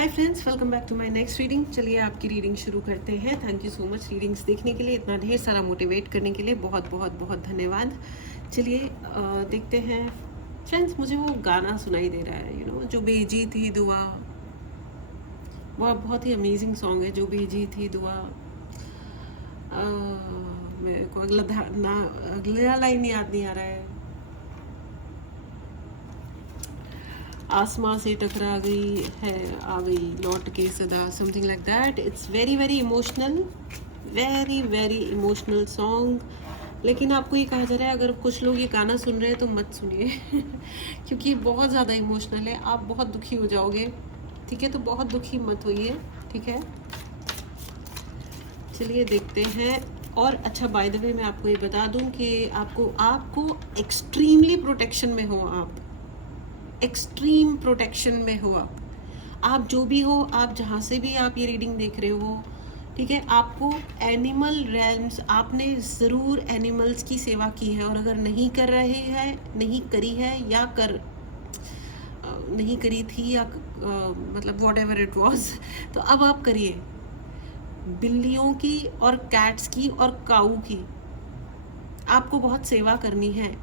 Hi friends, welcome back to my next reading. चलिए आपकी reading शुरू करते हैं। Thank you so much readings देखने के लिए, इतना ढेर सारा मोटिवेट करने के लिए बहुत बहुत बहुत धन्यवाद। चलिए देखते हैं फ्रेंड्स। मुझे वो गाना सुनाई दे रहा है, जो भेजी थी दुआ। वो बहुत ही अमेजिंग सॉन्ग है, जो भेजी थी दुआ। मेरे को अगला लाइन याद नहीं आ रहा है। आसमां से टकरा गई है, आ गई लौट के सदा, something like that. It's very very emotional, very very emotional song. लेकिन आपको ये कहा जा रहा है, अगर कुछ लोग ये गाना सुन रहे हैं तो मत सुनिए क्योंकि बहुत ज़्यादा इमोशनल है, आप बहुत दुखी हो जाओगे। ठीक है, तो बहुत दुखी मत होइए, ठीक है। चलिए देखते हैं। और अच्छा, बाय द वे मैं आपको ये बता दूं कि आपको एक्सट्रीमली प्रोटेक्शन में हो, आप एक्सट्रीम प्रोटेक्शन में हो। आप जो भी हो, आप जहाँ से भी आप ये रीडिंग देख रहे हो, ठीक है, आपको एनिमल रेल्म्स, आपने ज़रूर एनिमल्स की सेवा की है। और अगर नहीं कर रहे हैं, नहीं करी है, या नहीं करी थी, या मतलब वॉट एवर इट वॉज, तो अब आप करिए। बिल्लियों की और कैट्स की और काऊ की आपको बहुत सेवा करनी है।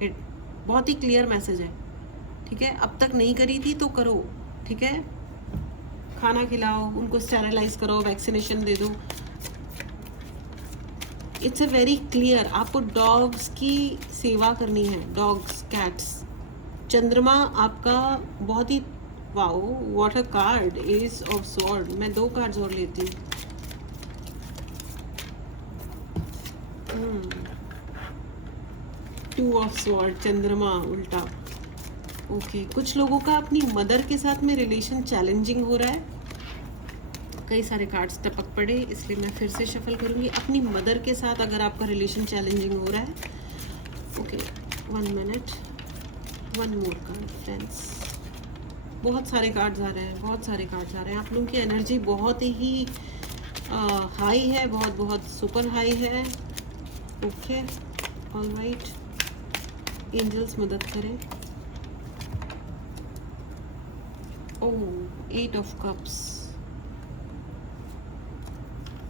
बहुत ही क्लियर मैसेज है, ठीक है। अब तक नहीं करी थी तो करो, ठीक है। खाना खिलाओ उनको, स्टेरिलाइज करो, वैक्सीनेशन दे दो। It's a very clear. आपको डॉग्स की सेवा करनी है, डॉग्स, कैट्स। चंद्रमा आपका बहुत ही, wow what a card, ace of sword. मैं 2 कार्ड्स और लेती हूँ। 2 ऑफ स्वॉर्ड, चंद्रमा उल्टा। ओके, कुछ लोगों का अपनी मदर के साथ में रिलेशन चैलेंजिंग हो रहा है। कई सारे कार्ड्स टपक पड़े, इसलिए मैं फिर से शफल करूंगी। अपनी मदर के साथ अगर आपका रिलेशन चैलेंजिंग हो रहा है, ओके 1 मिनट, 1 मोर कार्ड फ्रेंड्स। बहुत सारे कार्ड्स आ रहे हैं, बहुत सारे कार्ड्स आ रहे हैं। आप लोगों की एनर्जी बहुत ही हाई है, बहुत बहुत सुपर हाई है। ओके, ऑलराइट, एंजल्स मदद करें। ओह, 8 ऑफ कप्स,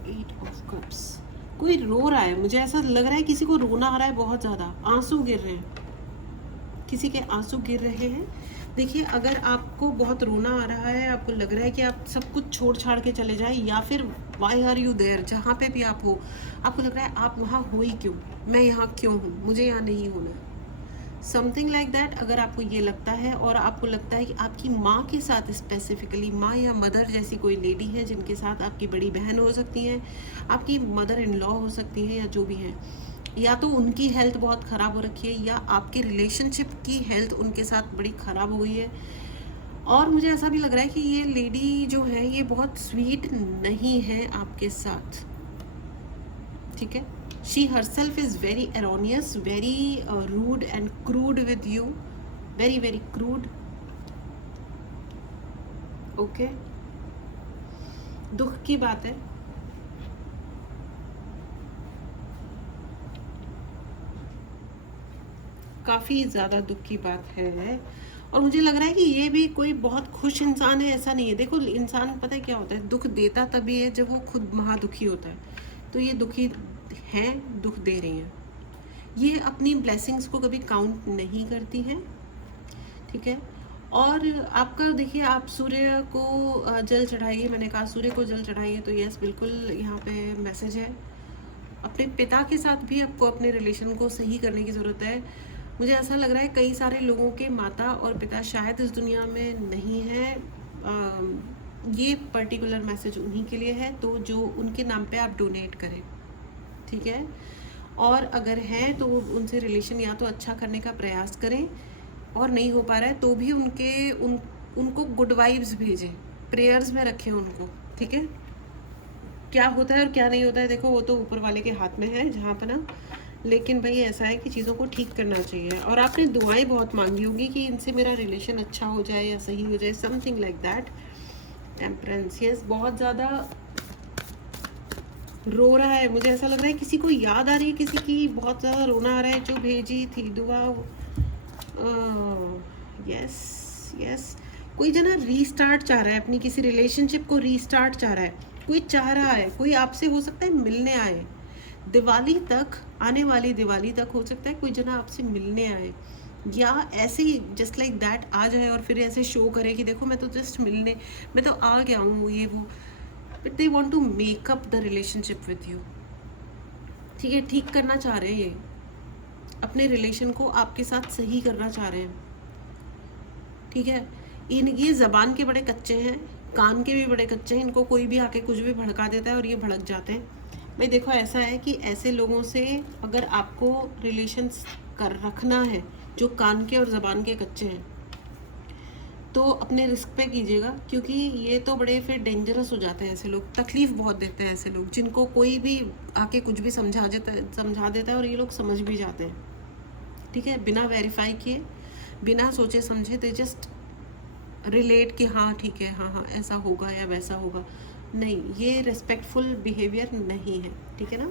8 ऑफ कप्स। कोई रो रहा है, मुझे ऐसा लग रहा है किसी को रोना आ रहा है, बहुत ज़्यादा आंसू गिर रहे हैं, किसी के आंसू गिर रहे हैं। देखिए, अगर आपको बहुत रोना आ रहा है, आपको लग रहा है कि आप सब कुछ छोड़ छाड़ के चले जाए, या फिर वाई आर यू देयर, जहाँ पे भी आप हो, आपको लग रहा है आप वहाँ हो ही क्यों, मैं यहाँ क्यों हूँ, मुझे यहाँ नहीं होना, समथिंग लाइक दैट। अगर आपको ये लगता है, और आपको लगता है कि आपकी माँ के साथ, स्पेसिफिकली माँ या मदर जैसी कोई लेडी है जिनके साथ आपकी बड़ी बहन हो सकती है, आपकी मदर इन लॉ हो सकती है, या जो भी है, या तो उनकी हेल्थ बहुत ख़राब हो रखी है, या आपके रिलेशनशिप की हेल्थ उनके साथ बड़ी ख़राब हो गई है। और मुझे ऐसा भी लग रहा है कि ये लेडी जो है, ये बहुत स्वीट नहीं है आपके साथ, ठीक है। She herself is very erroneous, very rude and crude with you, very very crude. Okay, दुख की बात है। काफ़ी ज़्यादा दुख की बात है। और मुझे लग रहा है कि ये भी कोई बहुत खुश इंसान है, ऐसा नहीं है। देखो, इंसान पता है क्या होता है, दुख देता तभी है जब वो खुद महादुखी होता है। तो ये दुखी हैं, दुख दे रही हैं। ये अपनी ब्लेसिंग्स को कभी काउंट नहीं करती हैं, ठीक है। और आपका देखिए, आप सूर्य को जल चढ़ाइए। मैंने कहा सूर्य को जल चढ़ाइए, तो यस, बिल्कुल यहाँ पे मैसेज है। अपने पिता के साथ भी आपको अपने रिलेशन को सही करने की ज़रूरत है। मुझे ऐसा लग रहा है कई सारे लोगों के माता और पिता शायद इस दुनिया में नहीं है। ये पर्टिकुलर मैसेज उन्हीं के लिए है, तो जो उनके नाम पे आप डोनेट करें, ठीक है। और अगर है तो उनसे रिलेशन या तो अच्छा करने का प्रयास करें, और नहीं हो पा रहा है तो भी उनको गुड वाइब्स भेजें, प्रेयर्स में रखें उनको, ठीक है। क्या होता है और क्या नहीं होता है, देखो वो तो ऊपर वाले के हाथ में है, जहाँ पर ना। लेकिन भाई ऐसा है कि चीज़ों को ठीक करना चाहिए। और आपने दुआएं बहुत मांगी होगी कि इनसे मेरा रिलेशन अच्छा हो जाए या सही हो जाए, something like that. Temperance, yes, बहुत ज़्यादा रो रहा है। मुझे ऐसा लग रहा है किसी को याद आ रही है, किसी की बहुत ज़्यादा रोना आ रहा है, जो भेजी थी दुआ। यस यस, कोई जना रीस्टार्ट चाह रहा है, अपनी किसी रिलेशनशिप को रीस्टार्ट चाह रहा है, कोई चाह रहा है, कोई आपसे हो सकता है मिलने आए, दिवाली तक, आने वाली दिवाली तक हो सकता है कोई जना आपसे मिलने आए, या ऐसे ही जस्ट लाइक दैट आ जाए और फिर ऐसे शो करे कि देखो मैं तो जस्ट मिलने, मैं तो आ गया हूँ, ये वो, but they want to make up the relationship with you. ठीक है, ठीक करना चाह रहे हैं, ये अपने रिलेशन को आपके साथ सही करना चाह रहे हैं। ठीक है, ये ज़बान के बड़े कच्चे हैं, कान के भी बड़े कच्चे हैं, इनको कोई भी आके कुछ भी भड़का देता है और ये भड़क जाते हैं। भाई देखो, ऐसा है कि ऐसे लोगों से अगर आपको रिलेशंस कर रखना है जो कान के और ज़बान के कच्चे हैं, तो अपने रिस्क पे कीजिएगा, क्योंकि ये तो बड़े फिर डेंजरस हो जाते हैं ऐसे लोग, तकलीफ़ बहुत देते हैं ऐसे लोग, जिनको कोई भी आके कुछ भी समझा देता है और ये लोग समझ भी जाते हैं। ठीक है, बिना वेरीफाई किए, बिना सोचे समझे, दे जस्ट रिलेट कि हाँ ठीक है, हाँ हाँ ऐसा होगा या वैसा होगा। नहीं, ये रिस्पेक्टफुल बिहेवियर नहीं है। ठीक है ना।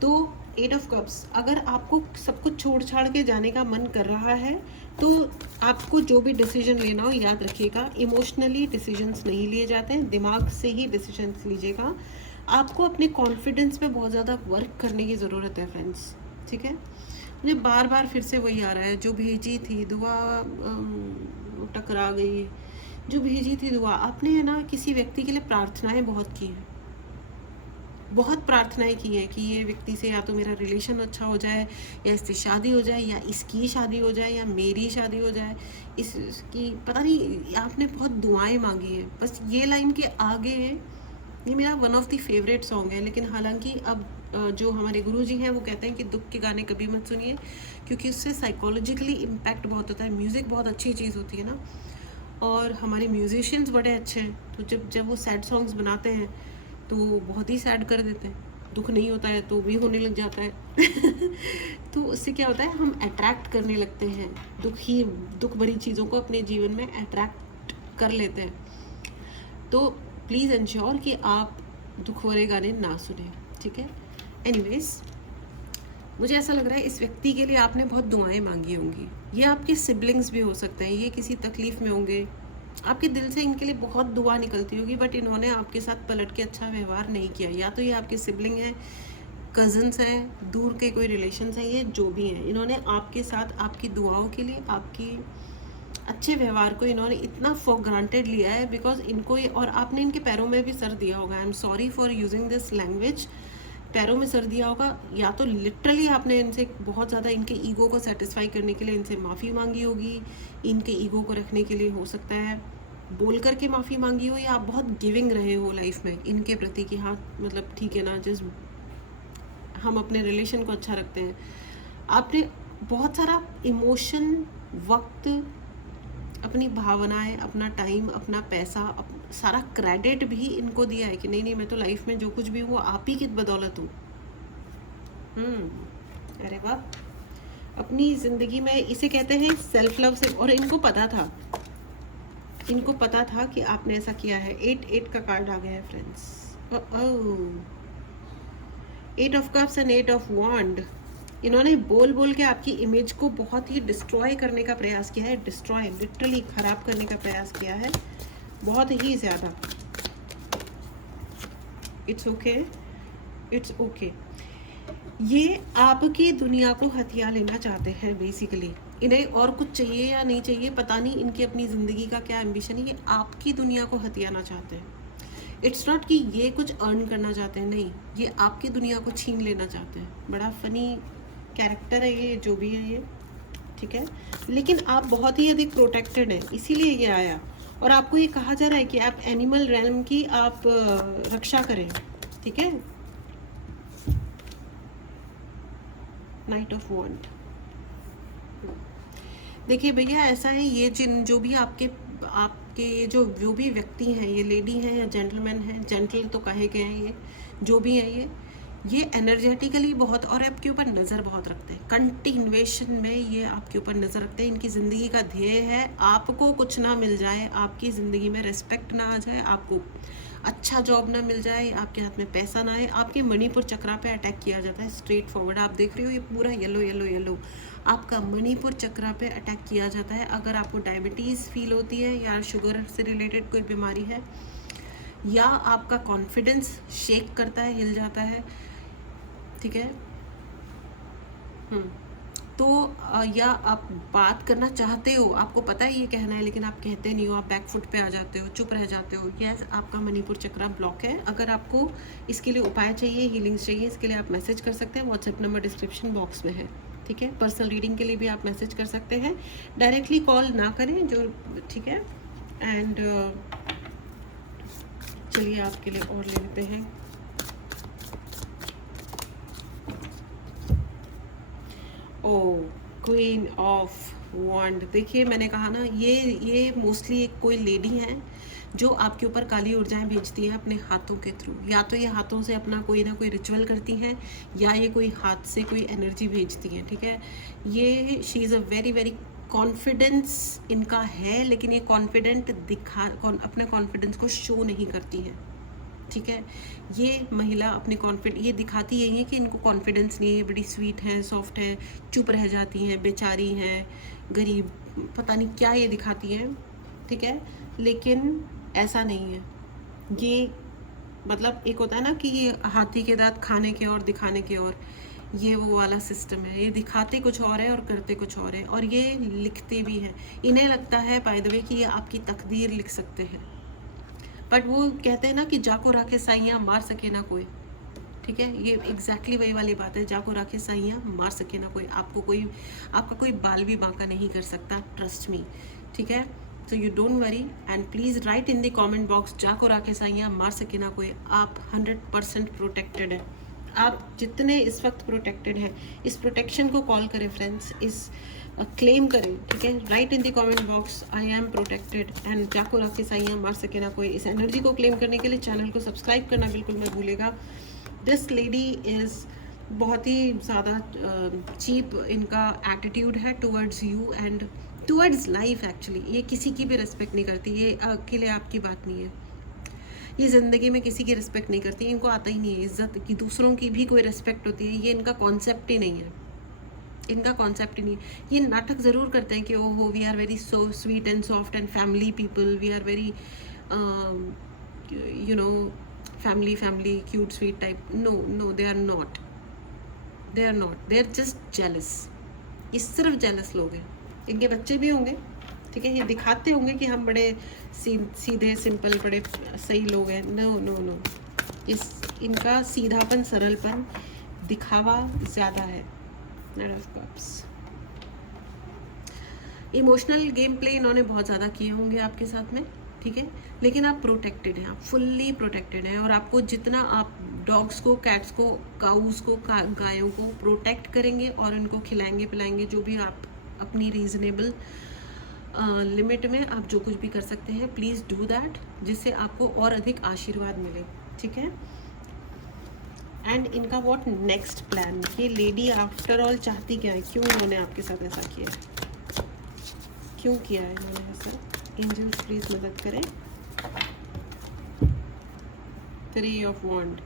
तो 8 ऑफ कप्स, अगर आपको सब कुछ छोड़ छाड़ के जाने का मन कर रहा है, तो आपको जो भी डिसीजन लेना हो, याद रखिएगा इमोशनली डिसीजंस नहीं लिए जाते हैं, दिमाग से ही डिसीजंस लीजिएगा। आपको अपने कॉन्फिडेंस पे बहुत ज़्यादा वर्क करने की ज़रूरत है फ्रेंड्स। ठीक है, मुझे बार बार फिर से वही आ रहा है, जो भेजी थी दुआ टकरा गई, जो भेजी थी दुआ, आपने है ना किसी व्यक्ति के लिए प्रार्थनाएं बहुत की हैं, बहुत प्रार्थनाएं की हैं कि ये व्यक्ति से या तो मेरा रिलेशन अच्छा हो जाए, या इससे शादी हो जाए, या इसकी शादी हो जाए, या मेरी शादी हो जाए, इसकी पता नहीं, आपने बहुत दुआएं मांगी है। बस ये लाइन के आगे, ये मेरा one of the favourite song है, लेकिन हालांकि अब जो हमारे गुरुजी हैं वो कहते हैं कि दुख के गाने कभी मत सुनिए, क्योंकि उससे साइकोलॉजिकली इम्पैक्ट बहुत होता है। म्यूज़िक बहुत अच्छी चीज़ होती है ना, और हमारे म्यूजिशियंस बड़े अच्छे हैं, तो जब वो सैड सॉन्ग्स बनाते हैं तो वो बहुत ही सैड कर देते हैं, दुख नहीं होता है तो भी होने लग जाता है तो उससे क्या होता है, हम अट्रैक्ट करने लगते हैं, दुख भरी चीज़ों को अपने जीवन में अट्रैक्ट कर लेते हैं। तो प्लीज़ इंश्योर कि आप दुख भरे गाने ना सुने। ठीक है, एनीवेज, मुझे ऐसा लग रहा है इस व्यक्ति के लिए आपने बहुत दुआएं मांगी होंगी। ये आपके सिबलिंग्स भी हो सकते हैं, ये किसी तकलीफ़ में होंगे, आपके दिल से इनके लिए बहुत दुआ निकलती होगी, बट इन्होंने आपके साथ पलट के अच्छा व्यवहार नहीं किया। या तो ये आपके सिबलिंग हैं, कज़न्स हैं, दूर के कोई रिलेशंस हैं, ये जो भी हैं, इन्होंने आपके साथ आपकी दुआओं के लिए, आपकी अच्छे व्यवहार को इन्होंने इतना फॉर ग्रांटेड लिया है, बिकॉज इनको ये, और आपने इनके पैरों में भी सर दिया होगा। आई am sorry for using this language, पैरों में सर दिया होगा, या तो लिटरली आपने इनसे बहुत ज़्यादा इनके ईगो को सेटिस्फाई करने के लिए इनसे माफ़ी मांगी होगी, इनके ईगो को रखने के लिए हो सकता है बोल करके माफ़ी मांगी हो, या आप बहुत गिविंग रहे हो लाइफ में इनके प्रति कि हाँ मतलब ठीक है ना, जस्ट हम अपने रिलेशन को अच्छा रखते हैं। आपने बहुत सारा इमोशन, वक्त, अपनी भावनाएं, अपना टाइम, अपना पैसा, सारा क्रेडिट भी इनको दिया है कि नहीं नहीं मैं तो लाइफ में जो कुछ भी हूँ आप ही की बदौलत हूँ। अरे वाह, अपनी ज़िंदगी में इसे कहते हैं सेल्फ लव से, और इनको पता था कि आपने ऐसा किया है। 8 का कार्ड आ गया है friends. 8 of cups and 8 of wand. इन्होंने बोल के आपकी इमेज को बहुत ही डिस्ट्रॉय करने का प्रयास किया है, डिस्ट्रॉय लिटरली खराब करने का प्रयास किया है, बहुत ही ज़्यादा। It's okay. ये आपकी दुनिया को हथिया लेना चाहते हैं बेसिकली। इन्हें और कुछ चाहिए या नहीं चाहिए पता नहीं, इनकी अपनी ज़िंदगी का क्या एम्बिशन है, ये आपकी दुनिया को हथियाना चाहते हैं। इट्स नॉट कि ये कुछ अर्न करना चाहते हैं, नहीं, ये आपकी दुनिया को छीन लेना चाहते हैं। बड़ा फनी कैरेक्टर है ये, जो भी है ये, ठीक है, लेकिन आप बहुत ही अधिक प्रोटेक्टेड हैं, इसीलिए ये आया। और आपको ये कहा जा रहा है कि आप एनिमल रेल्म की आप रक्षा करें। ठीक है, नाइट ऑफ वॉन्ड। देखिए भैया, ऐसा है, ये जो भी आपके जो भी व्यक्ति हैं, ये लेडी हैं या जेंटलमैन हैं, जेंटल तो कहे गए हैं, ये जो भी है, ये एनर्जेटिकली बहुत और आपके ऊपर नज़र बहुत रखते हैं, कंटिन्यूएशन में ये आपके ऊपर नज़र रखते हैं। इनकी ज़िंदगी का ध्येय है आपको कुछ ना मिल जाए, आपकी ज़िंदगी में रिस्पेक्ट ना आ जाए, आपको अच्छा जॉब ना मिल जाए, आपके हाथ में पैसा ना आए। आपके मणिपुर चक्रा पे अटैक किया जाता है, स्ट्रेट फॉरवर्ड आप देख रहे हो ये पूरा येलो येलो येलो, आपका मणिपुर चक्रा पे अटैक किया जाता है। अगर आपको डायबिटीज़ फील होती है या शुगर से रिलेटेड कोई बीमारी है, या आपका कॉन्फिडेंस शेक करता है, हिल जाता है, ठीक है, तो या आप बात करना चाहते हो, आपको पता है ये कहना है लेकिन आप कहते नहीं हो, आप बैक फुट पे आ जाते हो, चुप रह जाते हो, यस आपका मणिपुर चक्रा ब्लॉक है। अगर आपको इसके लिए उपाय चाहिए, हीलिंग्स चाहिए, इसके लिए आप मैसेज कर सकते हैं, व्हाट्सएप नंबर डिस्क्रिप्शन बॉक्स में है, ठीक है। पर्सनल रीडिंग के लिए भी आप मैसेज कर सकते हैं, डायरेक्टली कॉल ना करें जो, ठीक है। एंड चलिए आपके लिए और ले लेते हैं। ओ क्वीन ऑफ वॉन्ड, देखिए मैंने कहा ना, ये मोस्टली एक कोई लेडी है जो आपके ऊपर काली ऊर्जाएं भेजती है अपने हाथों के थ्रू। या तो ये हाथों से अपना कोई ना कोई रिचुअल करती हैं, या ये कोई हाथ से कोई एनर्जी भेजती हैं, ठीक है। ये she is a very very confidence इनका है, लेकिन ये कॉन्फिडेंट अपने कॉन्फिडेंस को शो नहीं करती है, ठीक है। ये महिला अपनी ये दिखाती यही है कि इनको कॉन्फिडेंस नहीं है, बड़ी स्वीट है, सॉफ्ट है, चुप रह जाती हैं, बेचारी हैं, गरीब, पता नहीं क्या ये दिखाती है, ठीक है। लेकिन ऐसा नहीं है, ये मतलब एक होता है ना कि ये हाथी के दांत खाने के और दिखाने के और, ये वो वाला सिस्टम है। ये दिखाते कुछ और है और करते कुछ और है, और ये लिखते भी हैं। इन्हें लगता है बाय द वे कि ये आपकी तकदीर लिख सकते हैं, बट वो कहते हैं ना कि जाको राखे साइयाँ मार सके ना कोई, ठीक है। ये एग्जैक्टली वही वाली बात है, जाको राखे साइयाँ मार सके ना कोई, आपका कोई बाल भी बांका नहीं कर सकता, ट्रस्ट मी, ठीक है। So you don't worry and please write in the comment box, जाको राखे साइयाँ मार सके ना कोई। आप 100% प्रोटेक्टेड है, आप जितने इस वक्त प्रोटेक्टेड हैं, इस प्रोटेक्शन को कॉल करें फ्रेंड्स, इस क्लेम करें, ठीक है। Right in the comment box I am protected and जाको राखे साइयाँ मार सके ना कोई। इस एनर्जी को क्लेम करने के लिए चैनल को सब्सक्राइब करना बिल्कुल मत भूलेगा। दिस लेडी इज़ बहुत ही ज़्यादा चीप इनका एटीट्यूड है towards you and towards life. Actually ये किसी की भी रिस्पेक्ट नहीं करती, ये अकेले आपकी बात नहीं है, ये ज़िंदगी में किसी की रिस्पेक्ट नहीं करती, इनको आता ही नहीं है इज्जत की, दूसरों की भी कोई रिस्पेक्ट होती है, ये इनका कॉन्सेप्ट ही नहीं है, इनका कॉन्सेप्ट ही नहीं है। ये नाटक ज़रूर करते हैं कि ओहो we are very so sweet and soft and family people, we are very you know family cute sweet type. No they are not, they are just jealous. ये सिर्फ जेलस लोग हैं, इनके बच्चे भी होंगे, ठीक है। ये दिखाते होंगे कि हम बड़े सीधे सिंपल बड़े सही लोग हैं, नो, इनका सीधापन सरलपन दिखावा ज़्यादा है। Night of cups, emotional game play इन्होंने बहुत ज़्यादा किए होंगे आपके साथ में, ठीक है। लेकिन आप प्रोटेक्टेड हैं, आप फुल्ली प्रोटेक्टेड हैं, और आपको जितना आप डॉग्स को, कैट्स को, काउस को, गायों को प्रोटेक्ट करेंगे और इनको खिलाएंगे पिलाएंगे, जो भी आप अपनी रीज़नेबल लिमिट में आप जो कुछ भी कर सकते हैं, प्लीज़ डू दैट, जिससे आपको और अधिक आशीर्वाद मिले, ठीक है। एंड इनका व्हाट नेक्स्ट प्लान, ये लेडी आफ्टर ऑल चाहती क्या है, क्यों इन्होंने आपके साथ ऐसा किया है, क्यों किया है इन्होंने ऐसा। एंजल्स प्लीज़ मदद करें। 3 ऑफ वॉन्ड,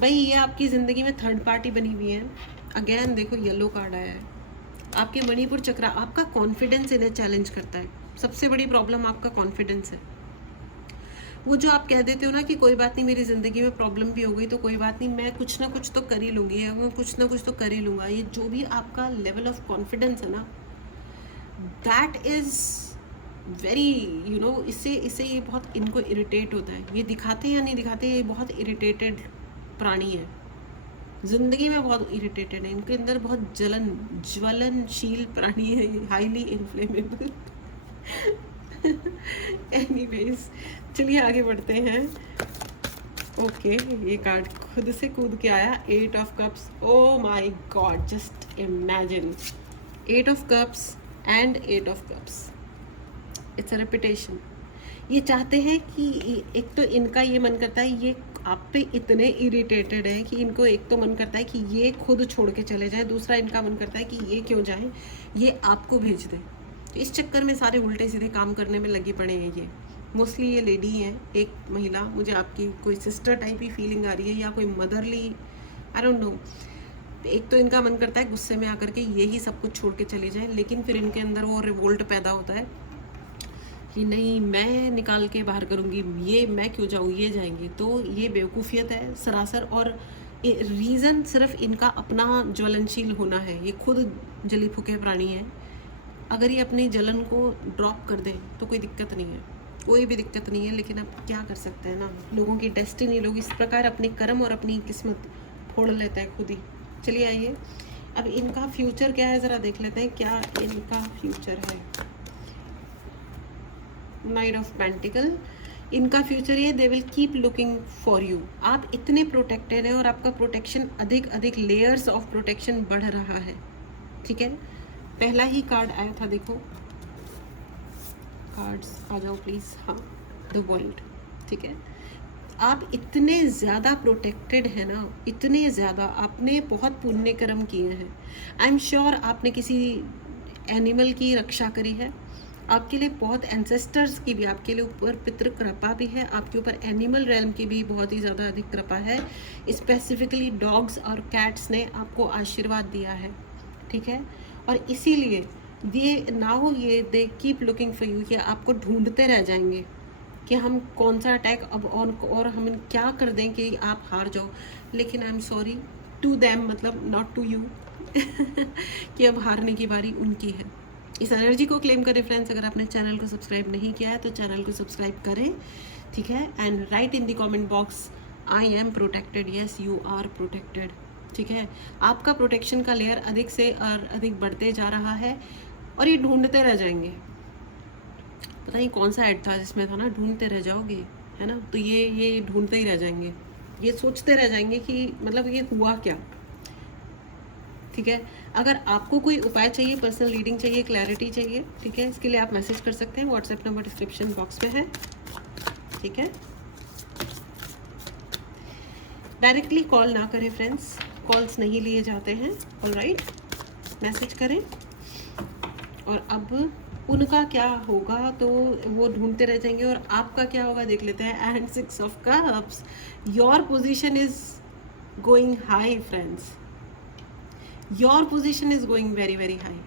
भाई ये आपकी ज़िंदगी में थर्ड पार्टी बनी हुई है। अगेन देखो येलो कार्ड आया है, आपके मणिपुर चक्रा, आपका कॉन्फिडेंस इन्हें चैलेंज करता है। सबसे बड़ी प्रॉब्लम आपका कॉन्फिडेंस है। वो जो आप कह देते हो ना कि कोई बात नहीं, मेरी ज़िंदगी में प्रॉब्लम भी हो गई तो कोई बात नहीं, मैं कुछ ना कुछ तो कर ही लूँगी, या मैं कुछ ना कुछ तो कर ही लूँगा। ये जो भी आपका लेवल ऑफ कॉन्फिडेंस है ना, दैट इज़ वेरी इससे ये बहुत इनको इरिटेट होता है। ये दिखाते या नहीं दिखाते, ये बहुत इरिटेटेड प्राणी है, ज़िंदगी में बहुत इरिटेटेड है, इनके अंदर बहुत ज्वलनशील प्राणी है, हाईली इन्फ्लेमेबल। एनीवेज चलिए आगे बढ़ते हैं। ओके ये कार्ड खुद से कूद के आया, 8 of cups. Oh my God, just imagine 8 of cups and 8 of cups, it's a repetition. ये चाहते हैं कि एक तो इनका ये मन करता है, ये आप पे इतने इरिटेटेड है कि इनको एक तो मन करता है कि ये खुद छोड़ के चले जाए, दूसरा इनका मन करता है कि ये क्यों जाए, ये आपको भेज दें। तो इस चक्कर में सारे उल्टे सीधे काम करने में लगे पड़े हैं ये। मोस्टली ये लेडी हैं, एक महिला, मुझे आपकी कोई सिस्टर टाइप ही फीलिंग आ रही है या कोई मदरली, आई डोंट नो। एक तो इनका मन करता है गुस्से में आकर के ये ही सब कुछ छोड़ के चले जाएं, लेकिन फिर इनके अंदर वो रिवोल्ट पैदा होता है कि नहीं, मैं निकाल के बाहर करूँगी, ये मैं क्यों जाऊँ, ये जाएंगी। तो ये बेवकूफ़ियत है सरासर, और रीज़न सिर्फ इनका अपना ज्वलनशील होना है। ये खुद जली फूके प्राणी है। अगर ये अपनी जलन को ड्रॉप कर दें तो कोई दिक्कत नहीं है, कोई भी दिक्कत नहीं है। लेकिन अब क्या कर सकते हैं ना, लोगों की डेस्टिनी, लोग इस प्रकार अपने कर्म और अपनी किस्मत फोड़ लेता है खुद ही। चलिए आइए, अब इनका फ्यूचर क्या है ज़रा देख लेते हैं, क्या इनका फ्यूचर है। नाइट ऑफ पेंटिकल, इनका फ्यूचर ये, they will keep looking for you. आप इतने प्रोटेक्टेड हैं और आपका प्रोटेक्शन अधिक अधिक लेयर्स ऑफ प्रोटेक्शन बढ़ रहा है। ठीक है, पहला ही कार्ड आया था, देखो कार्ड्स आ जाओ प्लीज़। हाँ, द वर्ल्ड। ठीक है, आप इतने ज़्यादा प्रोटेक्टेड हैं ना, इतने ज़्यादा, आपने बहुत पुण्य कर्म किए हैं। आई एम श्योर आपने किसी एनिमल की रक्षा करी है, आपके लिए बहुत एंसेस्टर्स की भी, आपके लिए ऊपर पितृ कृपा भी है, आपके ऊपर एनिमल रेल्म की भी बहुत ही ज़्यादा अधिक कृपा है। स्पेसिफिकली डॉग्स और कैट्स ने आपको आशीर्वाद दिया है। ठीक है, और इसीलिए ये नाउ ये they keep looking for you, कि आपको ढूंढते रह जाएंगे कि हम कौन सा अटैक अब ऑन, और हम क्या कर दें कि आप हार जाओ। लेकिन I am sorry to them, मतलब नॉट टू यू, कि अब हारने की बारी उनकी है। इस एनर्जी को क्लेम करें फ्रेंड्स। अगर आपने चैनल को सब्सक्राइब नहीं किया है तो चैनल को सब्सक्राइब करें। ठीक है, and write in the comment box, I am protected, yes you are protected. ठीक है, आपका प्रोटेक्शन का लेयर अधिक से और अधिक बढ़ते जा रहा है, और ये ढूंढते रह जाएंगे। पता नहीं कौन सा ऐड था जिसमें था ना, ढूंढते रह जाओगे, है ना। तो ये ढूंढते ही रह जाएंगे, ये सोचते रह जाएंगे कि मतलब ये हुआ क्या। ठीक है, अगर आपको कोई उपाय चाहिए, पर्सनल रीडिंग चाहिए, क्लैरिटी चाहिए, ठीक है, इसके लिए आप मैसेज कर सकते हैं। व्हाट्सएप नंबर डिस्क्रिप्शन बॉक्स में है। ठीक है, डायरेक्टली कॉल ना करें फ्रेंड्स, कॉल्स नहीं लिए जाते हैं। ऑलराइट, मैसेज करें। और अब उनका क्या होगा, तो वो ढूंढते रह जाएंगे, और आपका क्या होगा देख लेते हैं। And 6 of cups, your position is going hi friends, your position is going very very high,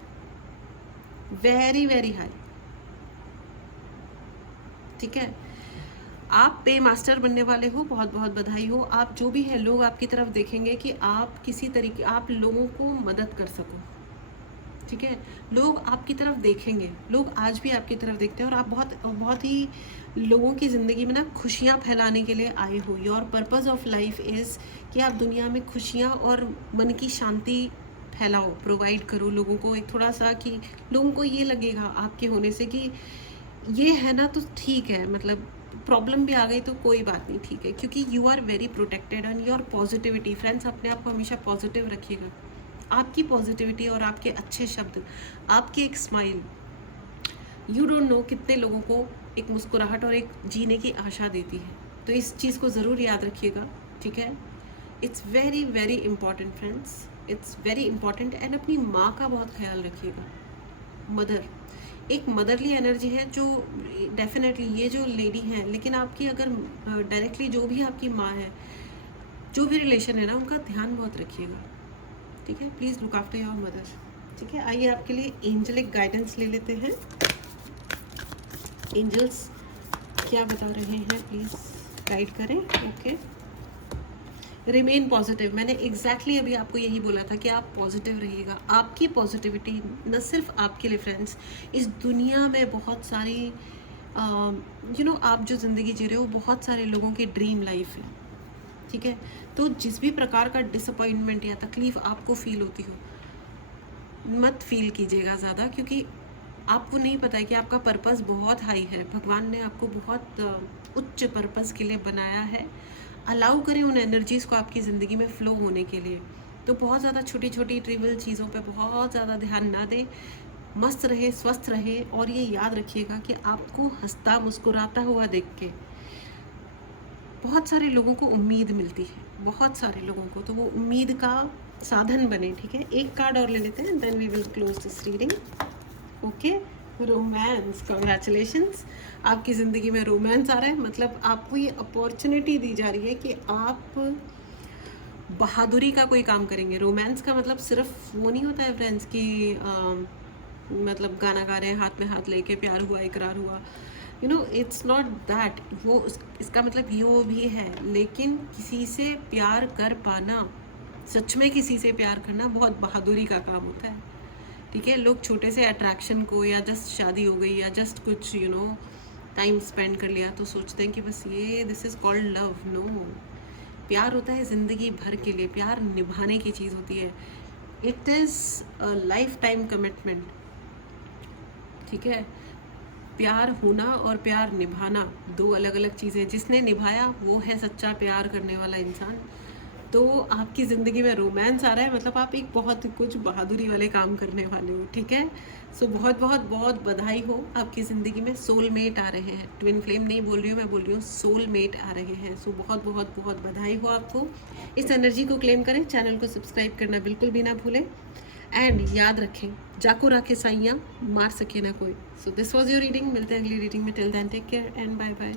very very high. ठीक है, आप पे मास्टर बनने वाले हो, बहुत बहुत बधाई हो। आप जो भी है, लोग आपकी तरफ देखेंगे कि आप किसी तरीके, आप लोगों को मदद कर सको। ठीक है, लोग आपकी तरफ देखेंगे, लोग आज भी आपकी तरफ देखते हैं, और आप बहुत बहुत ही लोगों की ज़िंदगी में ना खुशियाँ फैलाने के लिए आए हो। Your purpose of life is कि आप दुनिया में खुशियाँ और मन की शांति फैलाओ, प्रोवाइड करो लोगों को। एक थोड़ा सा कि लोगों को ये लगेगा आपके होने से कि ये है ना, तो ठीक है, मतलब प्रॉब्लम भी आ गई तो कोई बात नहीं, ठीक है, क्योंकि you are very protected. And your positivity friends, अपने आप को हमेशा पॉजिटिव रखिएगा। आपकी पॉजिटिविटी और आपके अच्छे शब्द, आपकी एक स्माइल, यू डोंट नो कितने लोगों को एक मुस्कुराहट और एक जीने की आशा देती है। तो इस चीज़ को ज़रूर याद रखिएगा। ठीक है, it's very very important friends, it's very important. And अपनी माँ का बहुत ख्याल रखिएगा। मदर, एक मदरली एनर्जी है जो डेफिनेटली, ये जो लेडी हैं, लेकिन आपकी अगर डायरेक्टली जो भी आपकी माँ है, जो भी रिलेशन है ना, उनका ध्यान बहुत रखिएगा। ठीक है, please look after your mother. ठीक है, आइए आपके लिए एंजलिक गाइडेंस ले लेते हैं। एंजल्स क्या बता रहे हैं, प्लीज़ गाइड करें। Okay, remain positive. मैंने एग्जैक्टली अभी आपको यही बोला था कि आप पॉजिटिव रहिएगा। आपकी पॉजिटिविटी न सिर्फ आपके लिए फ्रेंड्स, इस दुनिया में बहुत सारी आप जो ज़िंदगी जी रहे हो, बहुत सारे लोगों की ड्रीम लाइफ है। ठीक है, तो जिस भी प्रकार का डिसअपॉइंटमेंट या तकलीफ़ आपको फील होती हो, मत फील कीजिएगा ज़्यादा, क्योंकि आपको नहीं पता है कि आपका पर्पस बहुत हाई है। भगवान ने आपको बहुत उच्च पर्पस के लिए बनाया है। अलाउ करें उन एनर्जीज़ को आपकी ज़िंदगी में फ़्लो होने के लिए। तो बहुत ज़्यादा छोटी छोटी ट्रिवियल चीज़ों पे बहुत ज़्यादा ध्यान ना दें। मस्त रहे, स्वस्थ रहे। और ये याद रखिएगा कि आपको हंसता मुस्कुराता हुआ देख के बहुत सारे लोगों को उम्मीद मिलती है, बहुत सारे लोगों को, तो वो उम्मीद का साधन बने। ठीक है, एक कार्ड और ले लेते हैं, then we will close this reading. Okay, romance, congratulations, आपकी ज़िंदगी में रोमांस आ रहा है। मतलब आपको ये अपॉर्चुनिटी दी जा रही है कि आप बहादुरी का कोई काम करेंगे। रोमांस का मतलब सिर्फ वो नहीं होता है फ्रेंड्स कि मतलब गाना गा रहे हैं, हाथ में हाथ लेके प्यार हुआ, इकरार हुआ, you know, it's not that. वो इसका मतलब ये भी है, लेकिन किसी से प्यार कर पाना, सच में किसी से प्यार करना बहुत बहादुरी का काम होता है। ठीक है, लोग छोटे से अट्रैक्शन को, या जस्ट शादी हो गई, या जस्ट कुछ यू नो टाइम स्पेंड कर लिया, तो सोचते हैं कि बस ये this is called love. No, प्यार होता है ज़िंदगी भर के लिए, प्यार निभाने की चीज़ होती है। It is a life time commitment. ठीक है, प्यार होना और प्यार निभाना दो अलग अलग चीज़ें। जिसने निभाया वो है सच्चा प्यार करने वाला इंसान। तो आपकी ज़िंदगी में रोमांस आ रहा है, मतलब आप एक बहुत कुछ बहादुरी वाले काम करने वाले हो। ठीक है, सो बहुत बहुत बहुत बधाई हो, आपकी ज़िंदगी में सोलमेट आ रहे हैं। ट्विन फ्लेम नहीं बोल रही हूँ मैं, बोल रही हूँ सोलमेट आ रहे हैं। सो बहुत बहुत बहुत बधाई हो आपको। इस एनर्जी को क्लेम करें, चैनल को सब्सक्राइब करना बिल्कुल भी ना भूलें। एंड याद रखें, जाको राखे साइयाँ, मार सके ना कोई। So this was your reading. मिलते हैं अगली रीडिंग में। Till then take care and bye bye.